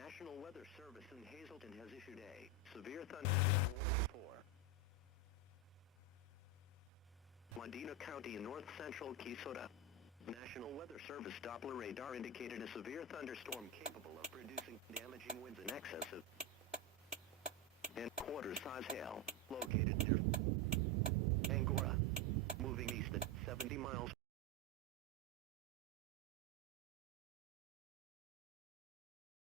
National Weather Service in Hazleton has issued a severe thunderstorm warning for Medina County in north-central Keysota. National Weather Service Doppler radar indicated a severe thunderstorm capable of producing damaging winds in excess of and quarter-size hail, located near Angora, moving east at 70 miles.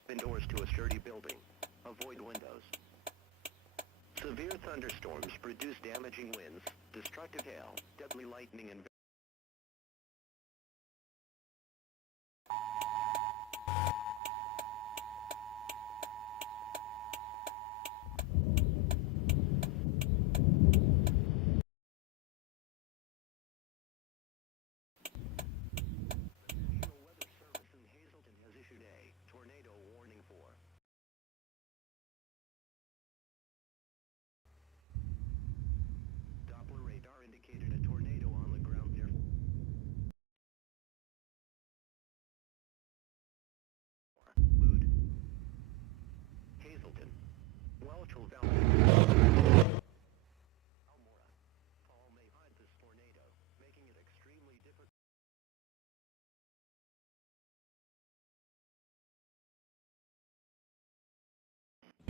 Indoors to a sturdy building. Avoid windows. Severe thunderstorms produce damaging winds, destructive hail, deadly lightning, and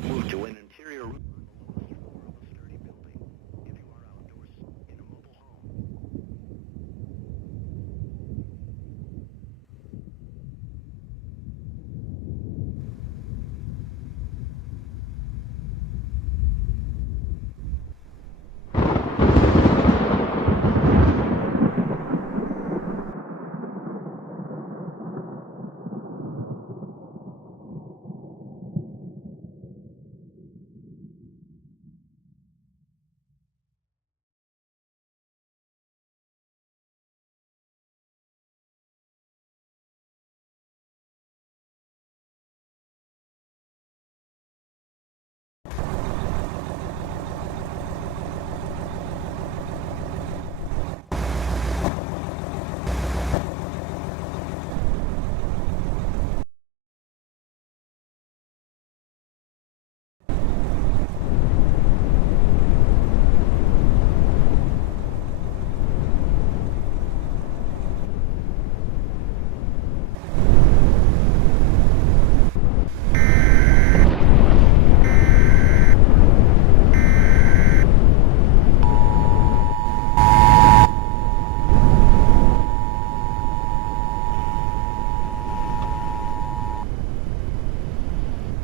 move to an interior room on the lowest floor of a sturdy building if you are outdoors in a mobile home.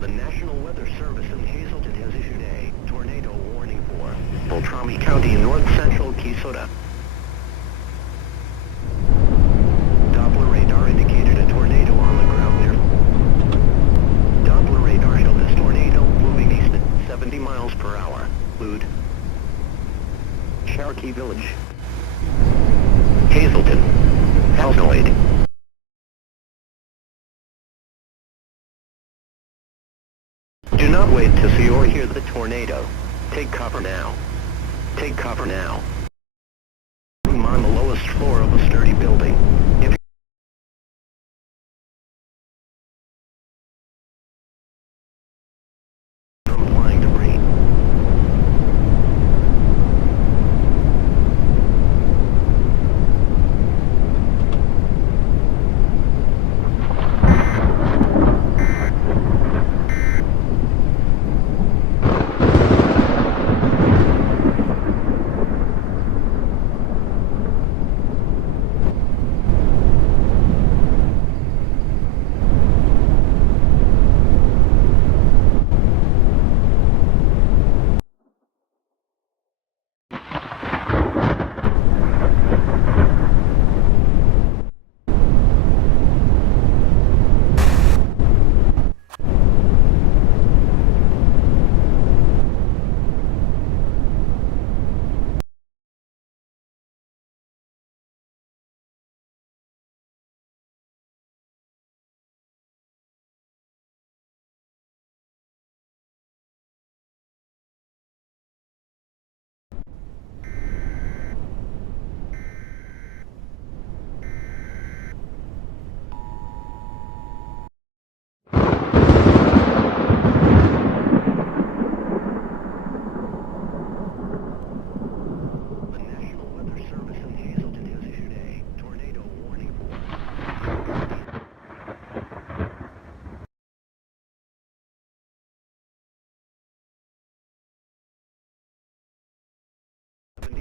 The National Weather Service in Hazleton has issued a tornado warning for Beltrami County in north-central Keysota. Doppler radar indicated a tornado on the ground near. Doppler radar showed this tornado moving east at 70 miles per hour. Include Cherokee Village, Hazleton, Halcyoid. Do not wait to see or hear the tornado. Take cover now. Take cover now. Room on the lowest floor of a sturdy building.